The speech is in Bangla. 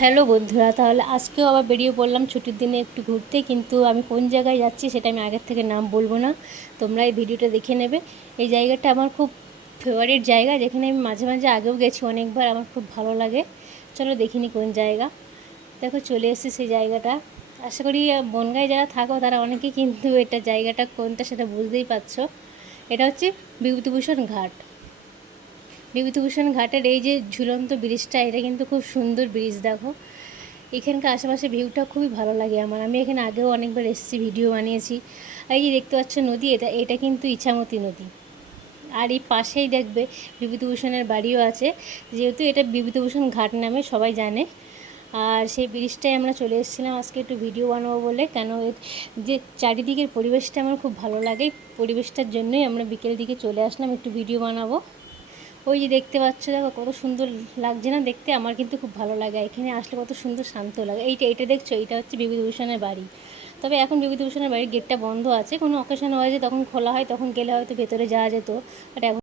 হ্যালো বন্ধুরা, তাহলে আজকেও আবার বেরিয়ে পড়লাম ছুটির দিনে একটু ঘুরতে। কিন্তু আমি কোন জায়গায় যাচ্ছি সেটা আমি আগের থেকে নাম বলবো না, তোমরা এই ভিডিওটা দেখে নেবে। এই জায়গাটা আমার খুব ফেভারিট জায়গা, যেখানে আমি মাঝে মাঝে আগেও গেছি অনেকবার, আমার খুব ভালো লাগে। চলো দেখিনি কোন জায়গা। দেখো চলে এসেছি সেই জায়গাটা। আশা করি বনগাঁয় যারা থাকো তারা অনেকেই কিন্তু এটা জায়গাটা কোনটা সেটা বুঝতেই পারছো। এটা হচ্ছে বিভূতিভূষণ ঘাট। বিভূতিভূষণ ঘাটের এই যে ঝুলন্ত ব্রিজটা, এটা কিন্তু খুব সুন্দর ব্রিজ। দেখো এখানকার আশেপাশে ভিউটা খুবই ভালো লাগে আমার। আমি এখানে আগেও অনেকবার এসেছি, ভিডিও বানিয়েছি। আর এই যে দেখতে পাচ্ছ নদী, এটা কিন্তু ইছামতি নদী। আর এই পাশেই দেখবে বিভূতিভূষণের বাড়িও আছে, যেহেতু এটা বিভূতিভূষণ ঘাট নামে সবাই জানে। আর সেই ব্রিজটাই আমরা চলে এসেছিলাম আজকে একটু ভিডিও বানাবো বলে। কেন যে চারিদিকের পরিবেশটা আমার খুব ভালো লাগে, পরিবেশটার জন্যই আমরা বিকেল দিকে চলে আসলাম একটু ভিডিও বানাবো। ওই যে দেখতে পাচ্ছ, দেখো কত সুন্দর লাগছে না দেখতে? আমার কিন্তু খুব ভালো লাগে এখানে আসলে, কত সুন্দর শান্ত লাগে। এইটা দেখছো, এটা হচ্ছে বিভূতিভূষণের বাড়ি। তবে এখন বিভূতিভূষণের বাড়ির গেটটা বন্ধ আছে, কোনো অকেশন হয়েছে তখন খোলা হয়, তখন গেলে হয়তো ভেতরে যাওয়া যেত। বাট এখন